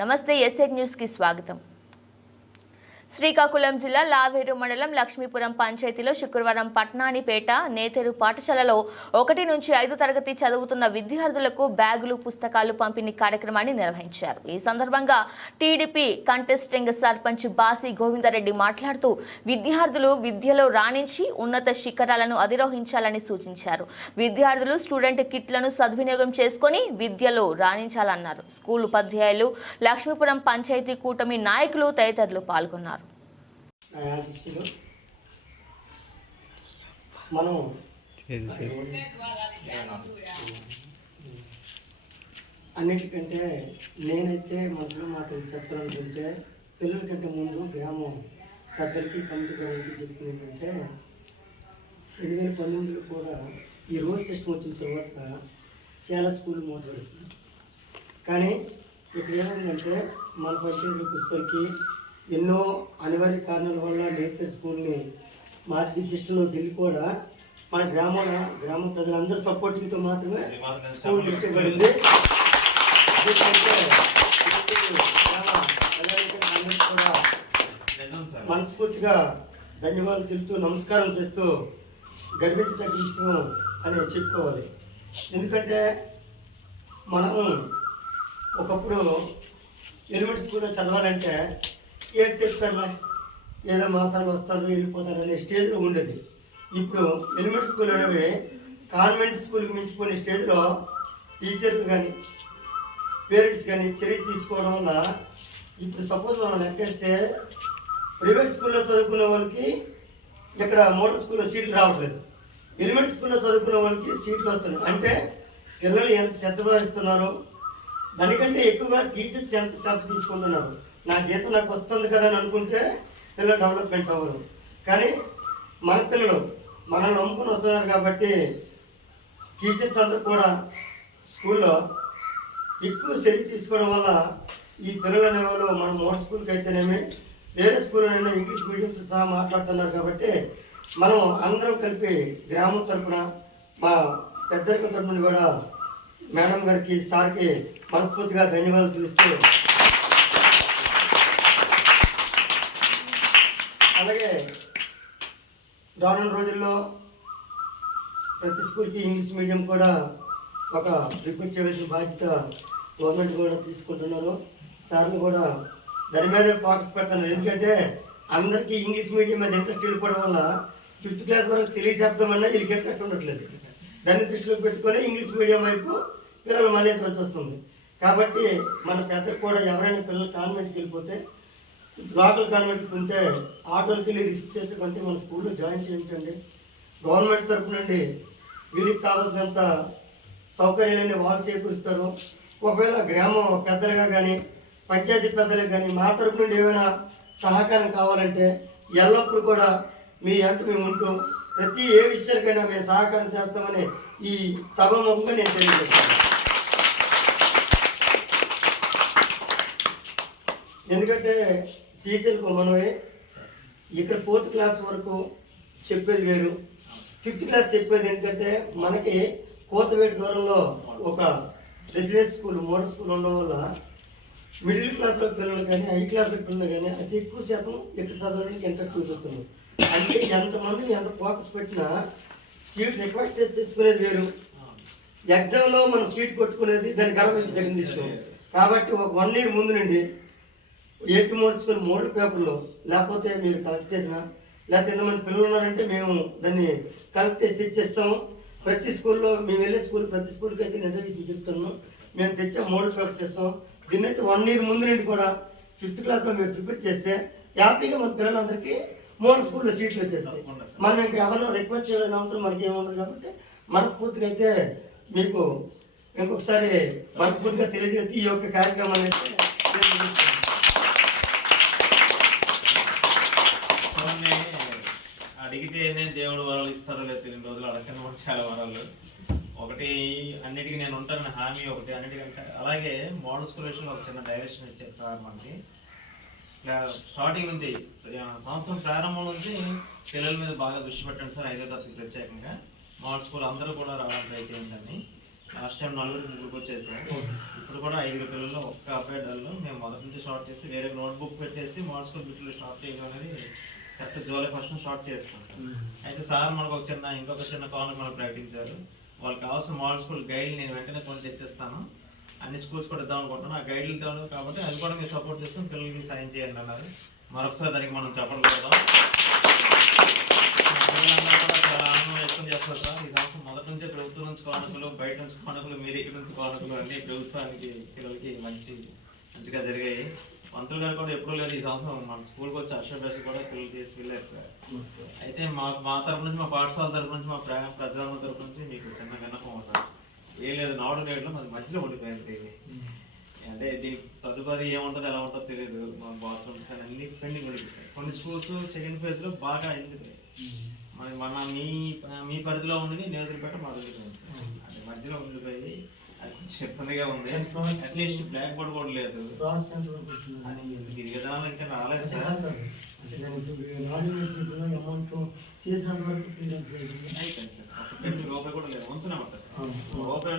నమస్తే ఎస్ఎడ్ న్యూస్కి స్వాగతం. శ్రీకాకుళం జిల్లా లావేరు మండలం లక్ష్మీపురం పంచాయతీలో శుక్రవారం పట్నానిపేట నేతేరు పాఠశాలలో ఒకటి నుంచి ఐదు తరగతి చదువుతున్న విద్యార్థులకు బ్యాగులు పుస్తకాలు పంపిణీ కార్యక్రమాన్ని నిర్వహించారు. ఈ సందర్భంగా టీడీపీ కంటెస్టింగ్ సర్పంచ్ బాసి గోవిందరెడ్డి మాట్లాడుతూ విద్యార్థులు విద్యలో రాణించి ఉన్నత శిఖరాలను అధిరోహించాలని సూచించారు. విద్యార్థులు స్టూడెంట్ కిట్లను సద్వినియోగం చేసుకొని విద్యలో రాణించాలన్నారు. స్కూల్ ఉపాధ్యాయులు లక్ష్మీపురం పంచాయతీ కూటమి నాయకులు తదితరులు పాల్గొన్నారు. నా ఆశీస్సులు మనం అన్నిటికంటే నేనైతే మనసులో మాట చెప్పాలనుకుంటే పిల్లల కంటే ముందు గ్రామం పెద్దలకి కమిటీ గారికి చెప్పింది ఏంటంటే రెండు వేల పంతొమ్మిదిలో కూడా ఈ రోజు సిస్టమ్ వచ్చిన తర్వాత చాలా స్కూల్ మొదలు కానీ ఇక్కడ ఏమైందంటే మన పంచాయతీలకు వచ్చేసరికి ఎన్నో అనివార్య కారణాల వల్ల నేచర్ స్కూల్ని మార్పి సిస్టంలోకి వెళ్ళి కూడా మన గ్రామాల గ్రామ ప్రజలందరూ సపోర్టింగ్తో మాత్రమే స్కూల్ ఇచ్చబడింది గ్రామ మనస్ఫూర్తిగా ధన్యవాదాలు తెలుపుతూ నమస్కారం చేస్తూ గర్వించదగ్గ విషయం అని చెప్పుకోవాలి. ఎందుకంటే మనం ఒకప్పుడు ఎలిమెంటరీ స్కూల్లో చదవాలంటే ఏం చెప్పాను ఏదో మాసాలు వస్తారు వెళ్ళిపోతారు అనే స్టేజ్లో ఉండేది. ఇప్పుడు ఎలిమెంటరీ స్కూల్ అనేవి కాన్వెంట్ స్కూల్కి మించుకునే స్టేజ్లో టీచర్లు కానీ పేరెంట్స్ కానీ చర్య తీసుకోవడం వల్ల ఇప్పుడు సపోజ్ మనం లెక్కేస్తే ప్రైవేట్ స్కూల్లో చదువుకునే వాళ్ళకి ఇక్కడ మోటార్ స్కూల్లో సీట్లు రావట్లేదు. ఎలిమెంటరీ స్కూల్లో చదువుకునే వాళ్ళకి సీట్లు వస్తున్నాయి. అంటే పిల్లలు ఎంత శ్రద్ధ వహిస్తున్నారో? దానికంటే ఎక్కువగా టీచర్స్ ఎంత శ్రద్ధ తీసుకుంటున్నారు? నా జీతం నాకు వస్తుంది కదా అని అనుకుంటే పిల్లలు డెవలప్మెంట్ అవ్వరు. కానీ మన పిల్లలు మనల్ని నమ్ముకుని వస్తున్నారు కాబట్టి టీచర్స్ అందరూ కూడా స్కూల్లో ఎక్కువ చర్య తీసుకోవడం వల్ల ఈ పిల్లలు అనేవాళ్ళు మన మోడల్ స్కూల్కి అయితేనేమి వేరే స్కూల్లోనైనా ఇంగ్లీష్ మీడియంతో సహా మాట్లాడుతున్నారు కాబట్టి మనం అందరం కలిపి గ్రామం తరపున మా పెద్దరికం తరపున కూడా మేడం గారికి సార్కి మనస్ఫూర్తిగా ధన్యవాదాలు తెలుస్తూ రానున్న రోజుల్లో ప్రతి స్కూల్కి ఇంగ్లీష్ మీడియం కూడా ఒక రిపీట్ చేయవలసిన బాధ్యత గవర్నమెంట్ కూడా తీసుకుంటున్నారు. సార్లు కూడా దాని మీద ఫోకస్ పెడుతున్నారు ఎందుకంటే అందరికీ ఇంగ్లీష్ మీడియం మీద ఇంట్రెస్ట్ వెళ్ళిపోవడం వల్ల ఫిఫ్త్ క్లాస్ వరకు తెలియజెప్తామన్నా వీళ్ళకి ఇంట్రెస్ట్ ఉండట్లేదు. దాన్ని దృష్టిలో పెట్టుకొని ఇంగ్లీష్ మీడియం వైపు పిల్లలు మళ్ళీ వచ్చి వస్తుంది కాబట్టి మన పెద్దలు కూడా ఎవరైనా పిల్లలు కాన్వెంట్కి వెళ్ళిపోతే లోకల్ కాన్వెంట్కి ఉంటే ఆటోలకి వెళ్ళి రిస్క్ చేసే కంటే మన స్కూల్లో జాయిన్ చేయించండి. గవర్నమెంట్ తరపు నుండి వీరికి కావాల్సినంత సౌకర్యాలన్నీ వాళ్ళు చేకూరుస్తారు. ఒకవేళ గ్రామం పెద్దలుగా కానీ పంచాయతీ పెద్దలకు కానీ మా తరపు నుండి ఏమైనా సహకారం కావాలంటే ఎల్లప్పుడూ కూడా మీ అంటూ మేము ఉంటూ ప్రతి ఏ విషయానికైనా మేము సహకారం చేస్తామని ఈ సభ ముఖంగా నేను తెలియజేస్తాను. ఎందుకంటే టీచర్లు మనమే ఇక్కడ ఫోర్త్ క్లాస్ వరకు చెప్పేది వేరు. ఫిఫ్త్ క్లాస్ చెప్పేది ఏంటంటే మనకి కోతవేటి దూరంలో ఒక రెసిడెన్స్ స్కూల్ మోడల్ స్కూల్ ఉండడం వల్ల మిడిల్ క్లాస్లో పిల్లలు కానీ హై క్లాస్లో పిల్లలు కానీ అతి ఎక్కువ శాతం ఇక్కడ చదవడానికి ఇంట్రెస్ట్ చూపిస్తుంది. అంటే ఎంతమంది ఎంత ఫోకస్ పెట్టినా సీట్ రిక్వెస్ట్ తెచ్చుకునేది వేరు. ఎగ్జామ్లో మనం సీట్ కొట్టుకునేది దాన్ని గర్వించదగిన విషయం కాబట్టి ఒక వన్ ఇయర్ ముందు నుండి ఏపీ మోడల్ స్కూల్ మోడల్ పేపర్లో లేకపోతే మీరు కలెక్ట్ చేసిన లేకపోతే ఎంతమంది పిల్లలు ఉన్నారంటే మేము దాన్ని కలెక్ట్ చేసి తెచ్చేస్తాము. ప్రతి స్కూల్లో మేము వెళ్ళే స్కూల్ ప్రతి స్కూల్కి అయితే నిర్దేశించి విషయం చెప్తున్నాము మేము తెచ్చే మోడల్ పేపర్ చేస్తాం. దీన్ని అయితే వన్ ఇయర్ ముందు నుండి కూడా ఫిఫ్త్ క్లాస్లో మేము ప్రిపేర్ చేస్తే హ్యాపీగా మన పిల్లలందరికీ మోడల్ స్కూల్లో సీట్లు వచ్చేస్తాయి. మనం ఇంకా ఎవరినో రిక్వెస్ట్ చేయాలని అవసరం మనకి ఏముండదు కాబట్టి మనస్ఫూర్తిగా అయితే మీకు ఇంకొకసారి మనస్ఫూర్తిగా తెలియజేసి ఈ యొక్క కార్యక్రమాన్ని అయితే తెలియజేస్తున్నాను. కొన్ని అడిగితేనే దేవుడు వరాలు ఇస్తారో లేదు తెలియని రోజులు అడగని కూడా చాలా వరాలు. ఒకటి అన్నిటికీ నేను ఉంటానని హామీ ఒకటి అన్నిటికంటే అలాగే మోడల్ స్కూల్ విషయంలో ఒక చిన్న డైరెక్షన్ ఇచ్చారు సార్ మనకి. ఇలా స్టార్టింగ్ నుంచి సంవత్సరం ప్రారంభం నుంచి పిల్లల మీద బాగా దృష్టి పెట్టండి సార్ ఐదో తరగతి ప్రత్యేకంగా. మోడల్ స్కూల్ అందరూ కూడా రావడం ట్రై చేయండి అని. లాస్ట్ టైం నలుగురు ముగ్గురికి వచ్చేసారు ఇప్పుడు కూడా ఐదుగురు పిల్లలు ఒక్క అబ్బాయి డల్లో. మేము మొదటి నుంచి స్టార్ట్ చేసి వేరే నోట్బుక్ పెట్టేసి మోడల్ స్కూల్ బిట్లు స్టార్ట్ చేయడం అనేది కరెక్ట్ జూలై ఫస్ట్ స్టార్ట్ చేస్తాం. అయితే సార్ మనకు ఒక చిన్న ఇంకొక చిన్న కానుక మనకు ప్రకటించారు. వాళ్ళకి కావాల్సిన మోడల్ స్కూల్ గైడ్ నేను వెంటనే కొని తెచ్చేస్తాను. అన్ని స్కూల్స్ కూడా ఇద్దాం అనుకుంటున్నాను. ఆ గైడ్లు ఇద్దాం కాబట్టి అది కూడా మీరు సపోర్ట్ చేసుకుని పిల్లలకి సాయం చేయండి అన్నారు. మరొకసారి దానికి మనం చెప్పడం కూడా చాలా ఆనందం వ్యక్తం చేస్తారు సార్. ఈ సంవత్సరం మొదటి నుంచే ప్రభుత్వం నుంచి కానుకలు బయట నుంచి కానుకలు మీరు ఇక్కడ నుంచి కానుకలు అన్ని ప్రభుత్వానికి పిల్లలకి మంచి మంచిగా జరిగాయి. మంత్రులు గారు కూడా ఎప్పుడూ లేదు ఈ సంవత్సరం. మన స్కూల్కి వచ్చి అక్షరాభ్యాసం కూడా పిల్లలు చేసి వెళ్ళారు సార్. అయితే మా మా తరపు నుంచి మా పాఠశాల తరపు నుంచి మా ప్రేమ ప్రజల తరపు నుంచి మీకు చిన్న విన్నపం సార్. ఏం లేదు నాడు రేట్లో మాది మధ్యలో ఉండిపోయింది. అంటే దీనికి తదుపరి ఏముంటుందో ఎలా ఉంటుందో తెలియదు. మా బాత్రూమ్స్ కానీ అన్ని పెండింగ్ ఉండిపోతాయి కొన్ని స్కూల్స్ సెకండ్ ఫేజ్లో బాగా అయింది మరి మన మీ మీ పరిధిలో ఉన్నది నేదురుపేట మా ఉండిపోయింది సార్. అది మధ్యలో ఉండిపోయి ఇబ్బందిగా ఉంది అట్లీస్ట్ బ్లాక్ బోర్డ్ కూడా లేదు. ఇది రాలేదు సార్. కాదు. అంటే నామినేట్ చేసిన అమౌంట్ చేసినంత వరకు క్లియరెన్స్ అయిపోయింది సార్. ఒక రూపాయి కూడా లేదు. ఉంచున్నామంట సార్. రూపాయి